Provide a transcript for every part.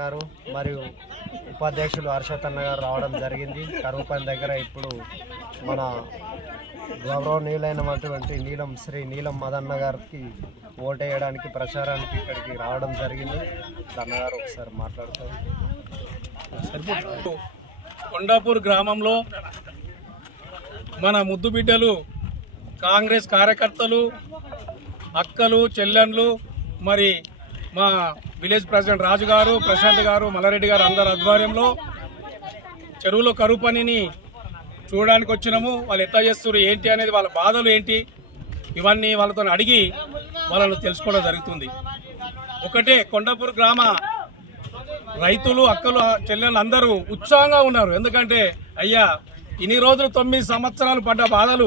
గారు మరియు ఉపాధ్యక్షులు హర్షతన్న గారు రావడం జరిగింది. కరువు పని దగ్గర ఇప్పుడు మన గౌరవనీయులైనటువంటి శ్రీ నీలం మదన్న గారికి ఓటేయడానికి ప్రచారానికి ఇక్కడికి రావడం జరిగింది. అన్నగారు ఒకసారి మాట్లాడతారు. కొండాపూర్ గ్రామంలో మన ముద్దు బిడ్డలు కాంగ్రెస్ కార్యకర్తలు, అక్కలు, చెల్లెండ్లు, మరి మా విలేజ్ ప్రెసిడెంట్ రాజు గారు, ప్రశాంత్ గారు, మల్లారెడ్డి గారు అందరి ఆధ్వర్యంలో చెరువులో కరువు పనిని చూడడానికి వచ్చినాము. వాళ్ళు ఎట్లా చేస్తారు ఏంటి అనేది, వాళ్ళ బాధలు ఏంటి, ఇవన్నీ వాళ్ళతో అడిగి వాళ్ళను తెలుసుకోవడం జరుగుతుంది. ఒకటే, కొండాపూర్ గ్రామ రైతులు, అక్కలు, చెల్లెళ్ళు అందరూ ఉత్సాహంగా ఉన్నారు. ఎందుకంటే అయ్యా ఇన్ని రోజులు 9 సంవత్సరాలు పడ్డ బాధలు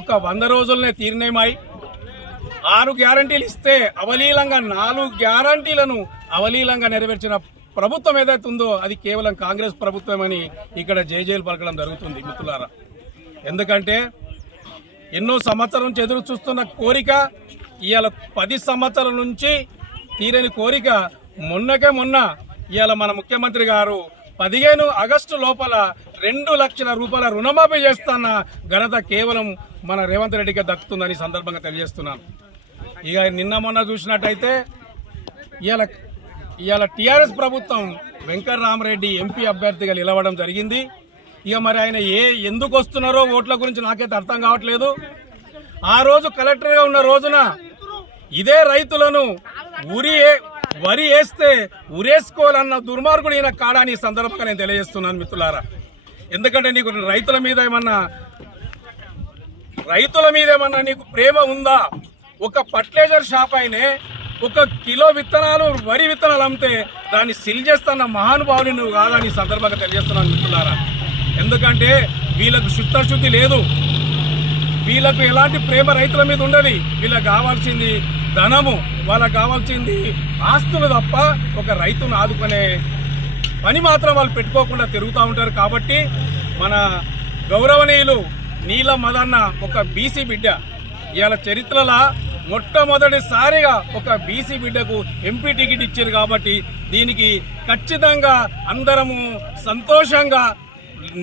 ఒక 100 రోజులనే తీరినాయి. 6 గ్యారంటీలు ఇస్తే అవలీలంగా 4 గ్యారంటీలను అవలీలంగా నెరవేర్చిన ప్రభుత్వం ఏదైతే ఉందో అది కేవలం కాంగ్రెస్ ప్రభుత్వం అని ఇక్కడ జేజేలు పలకడం జరుగుతుంది మిత్రులారా. ఎందుకంటే ఎన్నో సంవత్సరాల నుంచి ఎదురు చూస్తున్న కోరిక ఇవాళ 10 సంవత్సరాల నుంచి తీరని కోరిక మొన్న ఇవాళ మన ముఖ్యమంత్రి గారు 15 ఆగస్టు లోపల 2 లక్షల రూపాయల రుణమాఫీ చేస్తున్న ఘనత కేవలం మన రేవంత్ రెడ్డికి దక్కుతుందని సందర్భంగా తెలియజేస్తున్నాను. ఇక నిన్న మొన్న చూసినట్టయితే ఇవాళ టీఆర్ఎస్ ప్రభుత్వం వెంకటరామరెడ్డి ఎంపీ అభ్యర్థిగా నిలవడం జరిగింది. ఇక మరి ఆయన ఎందుకు వస్తున్నారో ఓట్ల గురించి నాకైతే అర్థం కావట్లేదు. ఆ రోజు కలెక్టర్గా ఉన్న రోజున ఇదే రైతులను వరి వేస్తే ఉరేసుకోవాలన్న దుర్మార్గుడు ఈయన కాడాని సందర్భంగా నేను తెలియజేస్తున్నాను మిత్రులారా. ఎందుకంటే నీకు రైతుల మీద ఏమన్నా నీకు ప్రేమ ఉందా? ఒక ఫర్టిలైజర్ షాప్ అయినే 1 కిలో విత్తనాలు, వరి విత్తనాలు అమ్మితే దాన్ని సిల్ చేస్తున్న మహానుభావుని నువ్వు కాదని సందర్భంగా తెలియజేస్తున్నాను మిత్రులారా. ఎందుకంటే వీళ్ళకు చిత్తశుద్ధి లేదు, వీళ్ళకు ఎలాంటి ప్రేమ రైతుల మీద ఉండదు. వీళ్ళకి కావాల్సింది ధనము, వాళ్ళకు కావాల్సింది ఆస్తులు తప్ప ఒక రైతును ఆదుకునే పని మాత్రం వాళ్ళు పెట్టుకోకుండా తిరుగుతూ ఉంటారు. కాబట్టి మన గౌరవనీయులు నీలం మదన్న ఒక బీసీ బిడ్డ, ఇవాళ చరిత్రలో మొట్టమొదటిసారిగా ఒక బీసీ బిడ్డకు ఎంపీ టికెట్ ఇచ్చారు. కాబట్టి దీనికి ఖచ్చితంగా అందరము సంతోషంగా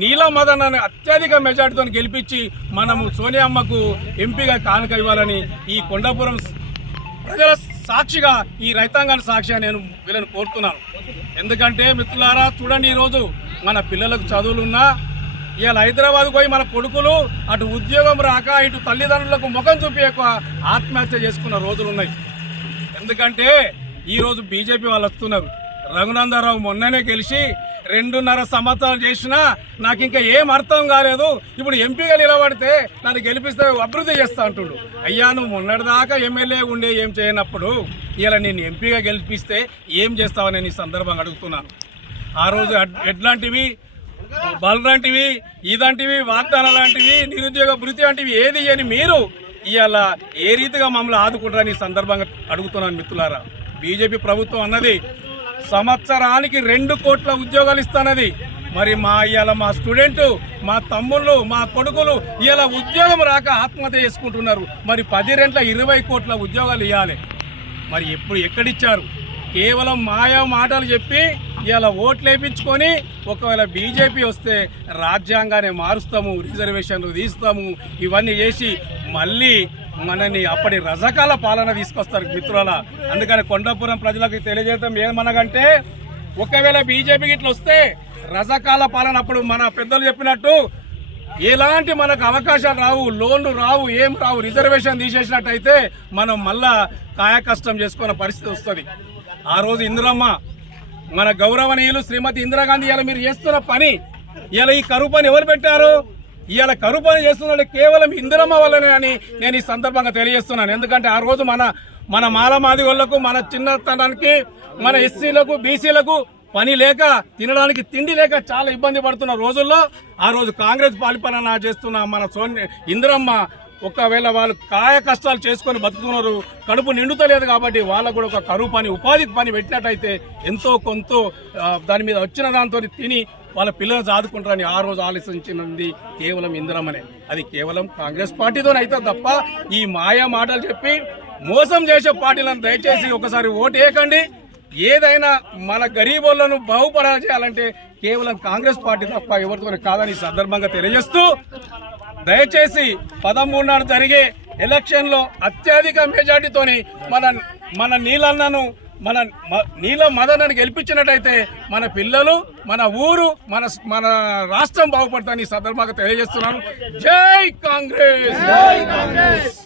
నీలం మదన్న అత్యధిక మెజార్టీతో గెలిపించి మనము సోనియమ్మకు ఎంపీగా కానుక ఇవ్వాలని ఈ కొండాపురం ప్రజల సాక్షిగా, ఈ రైతాంగాన్ని సాక్షిగా నేను వీళ్ళని కోరుతున్నాను. ఎందుకంటే మిత్రులారా చూడండి, ఈరోజు మన పిల్లలకు చదువులున్నా ఇవాళ హైదరాబాద్ పోయి మన కొడుకులు అటు ఉద్యోగం రాక ఇటు తల్లిదండ్రులకు ముఖం చూపించక ఆత్మహత్య చేసుకున్న రోజులు ఉన్నాయి. ఎందుకంటే ఈరోజు బీజేపీ వాళ్ళు వస్తున్నారు. రఘునందరావు మొన్ననే గెలిచి 2.5 సంవత్సరాలు చేసినా నాకు ఇంకా ఏం అర్థం కాలేదు, ఇప్పుడు ఎంపీగా నిలబడితే నన్ను గెలిపిస్తే అభివృద్ధి చేస్తా అంటుడు. అయ్యా నువ్వు మొన్నటిదాకా ఎమ్మెల్యే ఉండే ఏం చేయనప్పుడు ఇలా నేను ఎంపీగా గెలిపిస్తే ఏం చేస్తావని నేను ఈ సందర్భంగా అడుగుతున్నాను. ఆ రోజు ఎట్లాంటివి బలలాంటివి, ఇదంటివి, వాగ్దానాలు లాంటివి, నిరుద్యోగ భృతి లాంటివి ఏది అని మీరు ఇవాళ ఏ రీతిగా మమ్మల్ని ఆదుకుంటారని సందర్భంగా అడుగుతున్నాను మిత్రులారా. బీజేపీ ప్రభుత్వం అన్నది సంవత్సరానికి 2 కోట్ల ఉద్యోగాలు ఇస్తానది. మరి ఇవాళ మా స్టూడెంట్, మా తమ్ముళ్ళు, మా కొడుకులు ఇవాళ ఉద్యోగం రాక ఆత్మహత్య చేసుకుంటున్నారు. మరి 10 రెంట్ల 20 కోట్ల ఉద్యోగాలు ఇవ్వాలి. మరి ఎక్కడిచ్చారు? కేవలం మాయా మాటలు చెప్పి ఇవాళ ఓట్లు వేయించుకొని ఒకవేళ బీజేపీ వస్తే రాజ్యాంగాన్ని మారుస్తాము, రిజర్వేషన్లు తీస్తాము, ఇవన్నీ చేసి మళ్ళీ మనని అప్పటి రజకాల పాలన తీసుకొస్తారు మిత్రుల. అందుకని కొండాపురం ప్రజలకు తెలియజేయడం ఏమనగంటే, ఒకవేళ బీజేపీకి ఇట్లా వస్తే రజకాల పాలన అప్పుడు మన పెద్దలు చెప్పినట్టు ఎలాంటి మనకు అవకాశాలు రావు, లోన్లు రావు, ఏం రావు. రిజర్వేషన్ తీసేసినట్టయితే మనం మళ్ళా కాయ కష్టం చేసుకునే పరిస్థితి వస్తుంది. ఆ రోజు ఇందిరమ్మ, మన గౌరవనీయులు శ్రీమతి ఇందిరాగాంధీ ఇవాళ మీరు చేస్తున్న పని, ఇవాళ ఈ కరువు పని ఎవరు పెట్టారు? ఇవాళ కరువు పని చేస్తున్నది కేవలం ఇందిరమ్మ వల్లనే అని నేను ఈ సందర్భంగా తెలియజేస్తున్నాను. ఎందుకంటే ఆ రోజు మన మాలమాది వాళ్ళకు, మన చిన్నతనానికి, మన ఎస్సీలకు, బీసీలకు పని లేక, తినడానికి తిండి లేక చాలా ఇబ్బంది పడుతున్న రోజుల్లో ఆ రోజు కాంగ్రెస్ పాలన చేస్తున్న మన ఇందిరమ్మ ఒకవేళ వాళ్ళు కాయ కష్టాలు చేసుకొని బతుకుతున్నారు, కడుపు నిండుతలేదు. కాబట్టి వాళ్ళకు కూడా ఒక కరువు పని, ఉపాధి పని పెట్టినట్టయితే ఎంతో కొంత దాని మీద వచ్చిన దాంతో తిని వాళ్ళ పిల్లలు చదువుకుంటారని ఆ రోజు ఆలోచించినది కేవలం ఇందిరమ్మనే. అది కేవలం కాంగ్రెస్ పార్టీతోనైతే తప్ప ఈ మాయా మాటలు చెప్పి మోసం చేసే పార్టీలను దయచేసి ఒకసారి ఓటు వేయకండి. ఏదైనా మన గరీబులను బాగుపడాలంటే కేవలం కాంగ్రెస్ పార్టీ తప్ప ఎవరితో కాదని ఈ సందర్భంగా తెలియజేస్తూ దయచేసి 13 నాడు జరిగే ఎలక్షన్లో అత్యధిక మెజార్టీతోని మన నీలన్నను నీల మదనని గెలిపించినట్టయితే మన పిల్లలు, మన ఊరు, మన రాష్ట్రం బాగుపడతాయని ఈ సందర్భంగా తెలియజేస్తున్నాను. జై కాంగ్రెస్.